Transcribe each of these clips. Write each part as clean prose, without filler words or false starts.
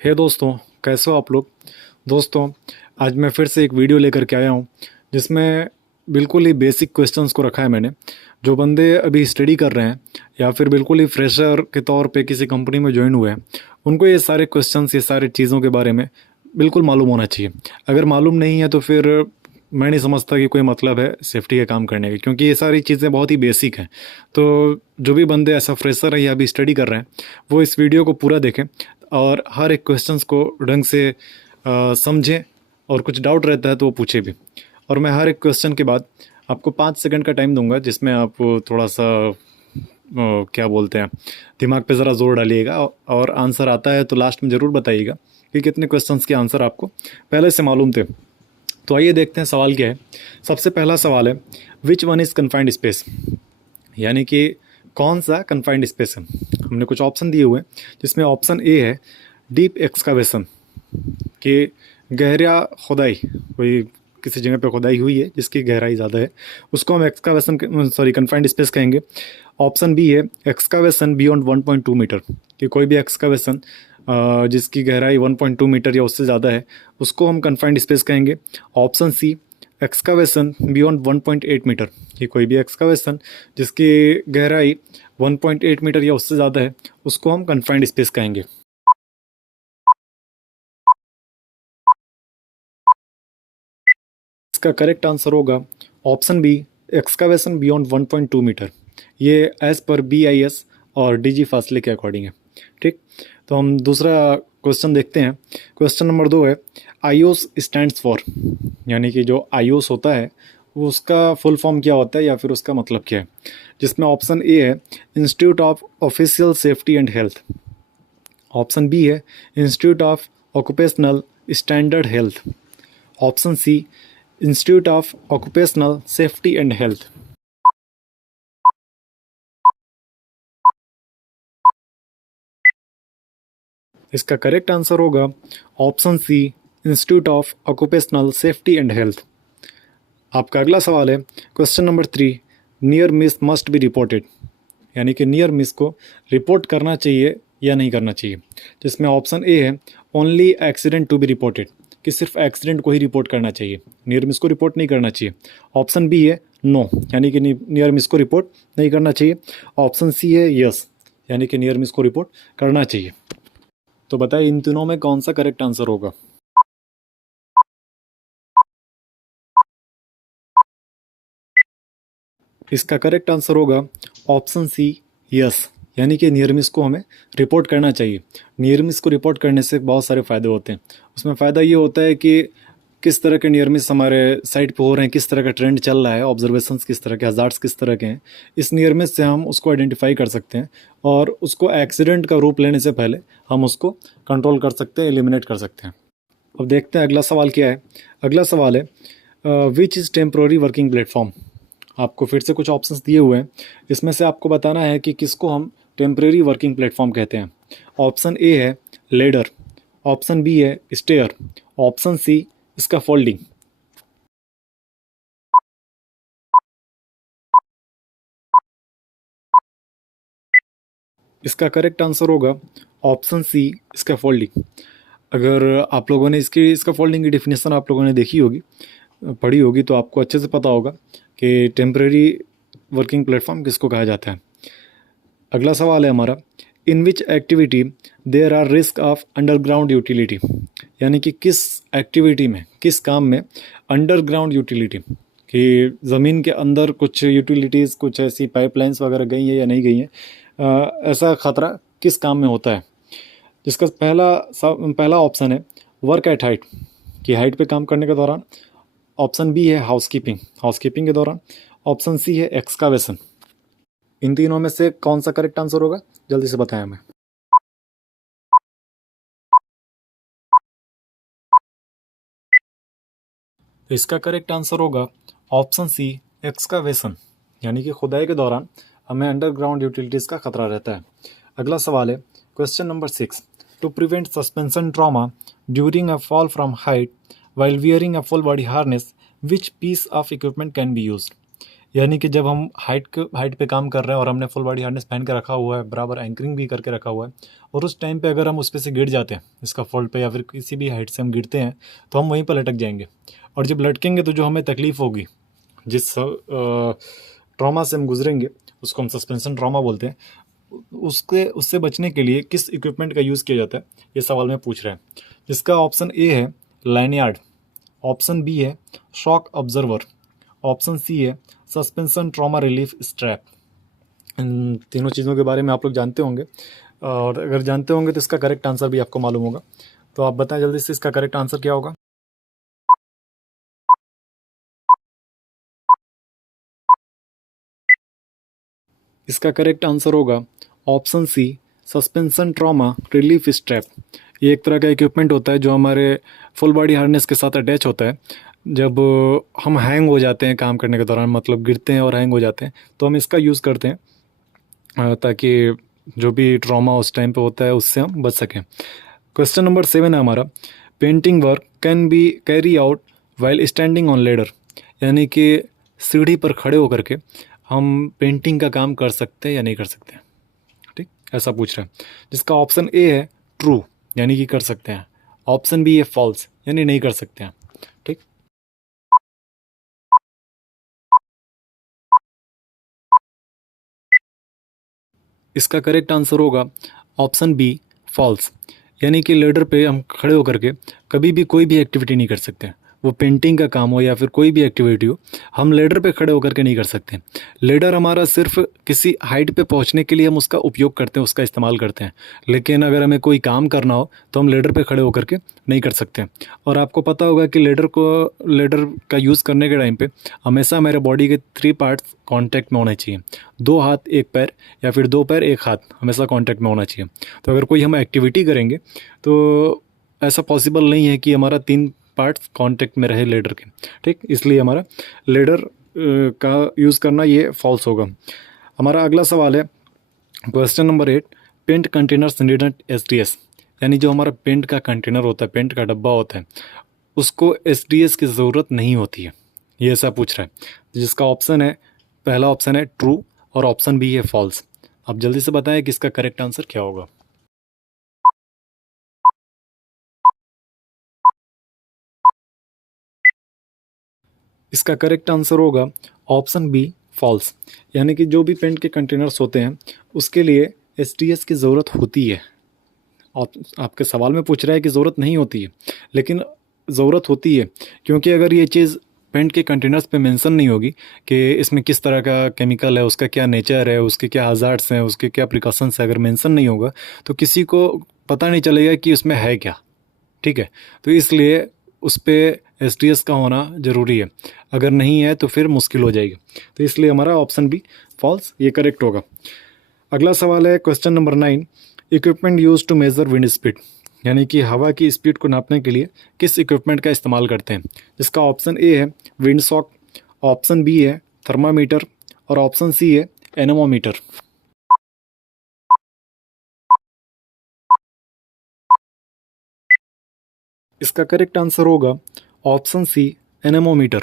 हे दोस्तों, कैसे हो आप लोग। दोस्तों, आज मैं फिर से एक वीडियो लेकर के आया हूँ जिसमें बिल्कुल ही बेसिक क्वेश्चंस को रखा है मैंने। जो बंदे अभी स्टडी कर रहे हैं या फिर बिल्कुल ही फ्रेशर के तौर पे किसी कंपनी में ज्वाइन हुए हैं, उनको ये सारे क्वेश्चंस, ये सारी चीज़ों के बारे में बिल्कुल मालूम होना चाहिए। अगर मालूम नहीं है तो फिर मैं नहीं समझता कि कोई मतलब है सेफ्टी के काम करने के, क्योंकि ये सारी चीज़ें बहुत ही बेसिक हैं। तो जो भी बंदे ऐसा फ्रेशर है या अभी स्टडी कर रहे हैं, वो इस वीडियो को पूरा देखें और हर एक क्वेश्चंस को ढंग से समझें, और कुछ डाउट रहता है तो वो पूछे भी। और मैं हर एक क्वेश्चन के बाद आपको 5 सेकंड का टाइम दूंगा, जिसमें आप थोड़ा सा क्या बोलते हैं, दिमाग पे ज़रा जोर डालिएगा, और आंसर आता है तो लास्ट में ज़रूर बताइएगा कि कितने क्वेश्चंस के आंसर आपको पहले से मालूम थे। तो आइए देखते हैं सवाल क्या है। सबसे पहला सवाल है, which one is confined space, यानी कि कौन सा कन्फाइंड स्पेस है। हमने कुछ ऑप्शन दिए हुए हैं, जिसमें ऑप्शन ए है डीप एक्सकावेशन, कि गहरा खुदाई, कोई किसी जगह पे खुदाई हुई है जिसकी गहराई ज़्यादा है, उसको हम एक्सकावेशन सॉरी कन्फाइंड स्पेस कहेंगे। ऑप्शन बी है एक्सकावेशन बियॉन्ड 1.2 मीटर, कि कोई भी एक्सकावेशन जिसकी गहराई 1.2 मीटर या उससे ज़्यादा है, उसको हम कन्फाइंड स्पेस कहेंगे। Option C excavation beyond 1.8 metre, कि कोई भी एक्सकावेशन जिसकी गहराई 1.8 मीटर या उससे ज़्यादा है, उसको हम कन्फाइंड स्पेस कहेंगे। इसका करेक्ट आंसर होगा option B, excavation beyond 1.2 metre. ये एज पर BIS और DG फासले के अकॉर्डिंग है। ठीक, तो हम दूसरा क्वेश्चन देखते हैं। क्वेश्चन नंबर 2 है, आईओस स्टैंड्स फॉर, यानी कि जो आईओस होता है वो उसका फुल फॉर्म क्या होता है या फिर उसका मतलब क्या है। जिसमें ऑप्शन ए है institute of official safety and health. Option B है institute of occupational standard health. Option C institute of occupational safety and health. इसका करेक्ट आंसर होगा option C, institute of occupational safety and health. आपका अगला सवाल है, question number 3, near miss must be reported, यानी कि near miss को report करना चाहिए या नहीं करना चाहिए। जिसमें ऑप्शन ए है only accident to be reported, कि सिर्फ एक्सीडेंट को ही रिपोर्ट करना चाहिए, नियर मिस को रिपोर्ट नहीं करना चाहिए। ऑप्शन बी है नो, यानी कि नियर मिस को रिपोर्ट नहीं करना चाहिए। ऑप्शन सी है यस, यानी कि नियर मिस को रिपोर्ट करना चाहिए। तो बताइए इन तीनों में कौन सा करेक्ट आंसर होगा। इसका करेक्ट आंसर होगा ऑप्शन सी यस, यानी कि नियर मिस को हमें रिपोर्ट करना चाहिए। नियर मिस को रिपोर्ट करने से बहुत सारे फ़ायदे होते हैं। उसमें फ़ायदा ये होता है कि किस तरह के नियर मिस हमारे साइट पे हो रहे हैं, किस तरह का ट्रेंड चल रहा है, ऑब्जर्वेशंस किस तरह के, हज़ार्ड्स किस तरह के हैं। इस नियर मिस से हम उसको आइडेंटिफाई कर सकते हैं और उसको एक्सीडेंट का रूप लेने से पहले हम उसको कंट्रोल कर सकते हैं, एलिमिनेट कर सकते हैं। अब देखते हैं अगला सवाल क्या है। अगला सवाल है which is temporary working platform. आपको फिर से कुछ ऑप्शंस दिए हुए हैं, इसमें से आपको बताना है कि किसको हम टेम्प्रेरी वर्किंग प्लेटफॉर्म कहते हैं। ऑप्शन ए है लेडर, ऑप्शन बी है स्टेयर, ऑप्शन सी स्कैफोल्डिंग। इसका करेक्ट आंसर होगा ऑप्शन सी स्कैफोल्डिंग। अगर आप लोगों ने इसकी स्कैफोल्डिंग की डेफिनेशन आप लोगों ने देखी होगी, पढ़ी होगी, तो आपको अच्छे से पता होगा कि टेम्प्रेरी वर्किंग प्लेटफॉर्म किसको कहा जाता है। अगला सवाल है हमारा, in which activity there are risk of underground utility, यानी कि किस एक्टिविटी में, किस काम में अंडरग्राउंड यूटिलिटी, कि ज़मीन के अंदर कुछ यूटिलिटीज़, कुछ ऐसी पाइपलाइंस वगैरह गई हैं या नहीं गई हैं, ऐसा खतरा किस काम में होता है। जिसका पहला ऑप्शन है वर्क एट हाइट, कि हाइट पे काम करने के दौरान। ऑप्शन बी है हाउसकीपिंग, हाउसकीपिंग के दौरान। ऑप्शन सी है एक्सकावेशन। इन तीनों में से कौन सा करेक्ट आंसर होगा, जल्दी से बताएं हमें। इसका करेक्ट आंसर होगा ऑप्शन सी एक्सकावेशन, यानी कि खुदाई के दौरान हमें अंडरग्राउंड यूटिलिटीज़ का खतरा रहता है। अगला सवाल है question number 6, to prevent suspension trauma during a fall from height while wearing a full body harness which piece of equipment can be used. यानी कि जब हम हाइट पे काम कर रहे हैं और हमने फुल बॉडी हार्नेस पहन के रखा हुआ है, बराबर एंकरिंग भी करके रखा हुआ है, और उस टाइम पे अगर हम उस पे से गिर जाते हैं इसका फॉल्ट पे या फिर किसी भी हाइट से हम गिरते हैं तो हम वहीं पर लटक जाएंगे। और जब लटकेंगे तो जो हमें तकलीफ़ होगी, जिस ट्रॉमा से हम गुजरेंगे उसको हम सस्पेंशन ट्रॉमा बोलते हैं, उससे बचने के लिए किस इक्विपमेंट का यूज़ किया जाता है, ये सवाल में पूछ रहा है। जिसका ऑप्शन ए है लाइनयार्ड, ऑप्शन बी है शॉक ऑब्जर्वर, ऑप्शन सी है सस्पेंशन ट्रॉमा रिलीफ स्ट्रैप। इन तीनों चीज़ों के बारे में आप लोग जानते होंगे, और अगर जानते होंगे तो इसका करेक्ट आंसर भी आपको मालूम होगा। तो आप बताएं जल्दी से इसका करेक्ट आंसर क्या होगा। इसका करेक्ट आंसर होगा option C suspension trauma relief strap. ये एक तरह का इक्विपमेंट होता है जो हमारे फुल बॉडी हार्नेस के साथ अटैच होता है। जब हम हैंग हो जाते हैं काम करने के दौरान, मतलब गिरते हैं और हैंग हो जाते हैं, तो हम इसका यूज़ करते हैं ताकि जो भी ट्रॉमा उस टाइम पे होता है उससे हम बच सकें। क्वेश्चन नंबर 7 है हमारा, painting work can be carry out while standing on ladder. यानी कि सीढ़ी पर खड़े होकर के हम पेंटिंग का काम कर सकते हैं या नहीं कर सकते हैं, ठीक, ऐसा पूछ रहे हैं। जिसका ऑप्शन ए है ट्रू, यानी कि कर सकते हैं, ऑप्शन बी है फॉल्स, यानी नहीं कर सकते हैं, ठीक। इसका करेक्ट आंसर होगा ऑप्शन बी फॉल्स, यानी कि लेडर पे हम खड़े होकर के कभी भी कोई भी एक्टिविटी नहीं कर सकते। वो पेंटिंग का काम हो या फिर कोई भी एक्टिविटी हो, हम लेडर पे खड़े होकर के नहीं कर सकते। लेडर हमारा सिर्फ किसी हाइट पे पहुंचने के लिए हम उसका उपयोग करते हैं, उसका इस्तेमाल करते हैं, लेकिन अगर हमें कोई काम करना हो तो हम लेडर पे खड़े होकर के नहीं कर सकते। और आपको पता होगा कि लेडर का यूज़ करने के टाइम पे हमेशा हमारे बॉडी के 3 पार्ट्स कांटेक्ट में होने चाहिए। 2 हाथ 1 पैर, या फिर 2 पैर 1 हाथ हमेशा कांटेक्ट में होना चाहिए। तो अगर कोई हम एक्टिविटी करेंगे तो ऐसा पॉसिबल नहीं है कि हमारा 3 पार्ट्स कांटेक्ट में रहे लेडर के, ठीक। इसलिए हमारा लेडर का यूज़ करना ये फॉल्स होगा। हमारा अगला सवाल है question number 8, paint containers needed SDS. यानी जो हमारा पेंट का कंटेनर होता है, पेंट का डब्बा होता है, उसको एसडीएस की ज़रूरत नहीं होती है, ये ऐसा पूछ रहा है। जिसका ऑप्शन है, पहला ऑप्शन है ट्रू और ऑप्शन बी है फॉल्स। आप जल्दी से बताएं कि इसका करेक्ट आंसर क्या होगा। इसका करेक्ट आंसर होगा ऑप्शन बी फॉल्स, यानी कि जो भी पेंट के कंटेनर्स होते हैं उसके लिए एसडीएस की ज़रूरत होती है। आपके सवाल में पूछ रहा है कि ज़रूरत नहीं होती है, लेकिन ज़रूरत होती है, क्योंकि अगर ये चीज़ पेंट के कंटेनर्स पे मेंशन नहीं होगी कि इसमें किस तरह का केमिकल है, उसका क्या नेचर है, उसके क्या हज़ार्ड्स हैं, उसके क्या प्रिकॉशंस है, अगर मेंशन नहीं होगा तो किसी को पता नहीं चलेगा कि उसमें है क्या, ठीक है। तो इसलिए उस पर एसडीएस का होना ज़रूरी है, अगर नहीं है तो फिर मुश्किल हो जाएगी। तो इसलिए हमारा ऑप्शन बी फॉल्स ये करेक्ट होगा। अगला सवाल है question number 9, equipment use to measure wind speed. यानी कि हवा की स्पीड को नापने के लिए किस इक्विपमेंट का इस्तेमाल करते हैं। जिसका ऑप्शन ए है विंड सॉक, ऑप्शन बी है थर्मामीटर, और ऑप्शन सी है एनेमोमीटर। इसका करेक्ट आंसर होगा ऑप्शन सी एनेमोमीटर।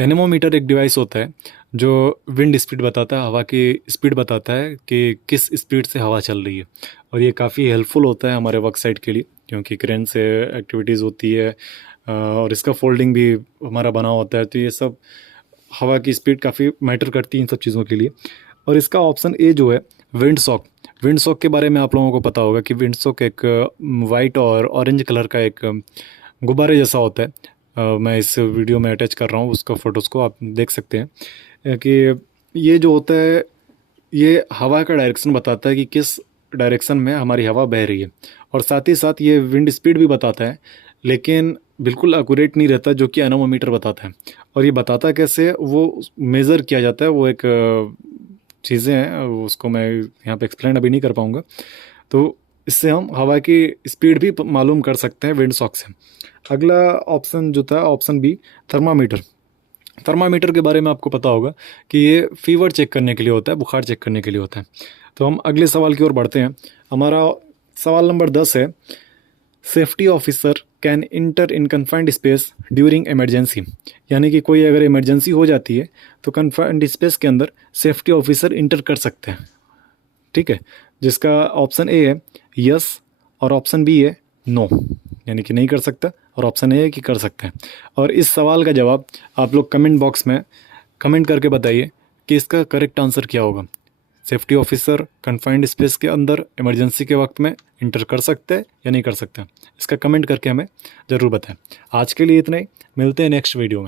एनेमोमीटर एक डिवाइस होता है जो विंड स्पीड बताता है, हवा की स्पीड बताता है कि किस स्पीड से हवा चल रही है। और ये काफ़ी हेल्पफुल होता है हमारे वर्क साइट के लिए, क्योंकि क्रेन से एक्टिविटीज़ होती है और इसका फोल्डिंग भी हमारा बना होता है, तो ये सब हवा की स्पीड काफ़ी मैटर करती है इन सब चीज़ों के लिए। और इसका ऑप्शन ए जो है विंड सॉक। विंड सॉक के बारे में आप लोगों को पता होगा कि विंड सॉक एक वाइट और ऑरेंज कलर का एक गुब्बारे जैसा होता है। मैं इस वीडियो में अटैच कर रहा हूँ उसका फ़ोटोज़ को, आप देख सकते हैं कि ये जो होता है ये हवा का डायरेक्शन बताता है कि किस डायरेक्शन में हमारी हवा बह रही है, और साथ ही साथ ये विंड स्पीड भी बताता है, लेकिन बिल्कुल एक्यूरेट नहीं रहता, जो कि एनोमोमीटर बताता है। और ये बताता कैसे, वो मेज़र किया जाता है, वो एक चीज़ें हैं, उसको मैं यहाँ पे एक्सप्लेन अभी नहीं कर पाऊँगा। तो इससे हम हवा की स्पीड भी मालूम कर सकते हैं विंड सॉक से। अगला ऑप्शन जो था ऑप्शन बी थर्मामीटर। थर्मामीटर के बारे में आपको पता होगा कि ये फीवर चेक करने के लिए होता है, बुखार चेक करने के लिए होता है। तो हम अगले सवाल की ओर बढ़ते हैं। हमारा सवाल नंबर 10 है, safety officer can inter in confined space during emergency, यानी कि कोई अगर इमरजेंसी हो जाती है तो कन्फाइंड स्पेस के अंदर सेफ्टी ऑफिसर इंटर कर सकते हैं। ठीक है, जिसका ऑप्शन ए है यस और ऑप्शन बी है नो, यानी कि नहीं कर सकता, और ऑप्शन ए है कि कर सकते हैं। और इस सवाल का जवाब आप लोग कमेंट बॉक्स में कमेंट करके बताइए कि इसका करेक्ट आंसर क्या होगा। सेफ्टी ऑफिसर कन्फाइंड स्पेस के अंदर इमरजेंसी के वक्त में इंटर कर सकते हैं या नहीं कर सकते हैं, इसका कमेंट करके हमें ज़रूर बताएं। आज के लिए इतना ही, मिलते हैं नेक्स्ट वीडियो में।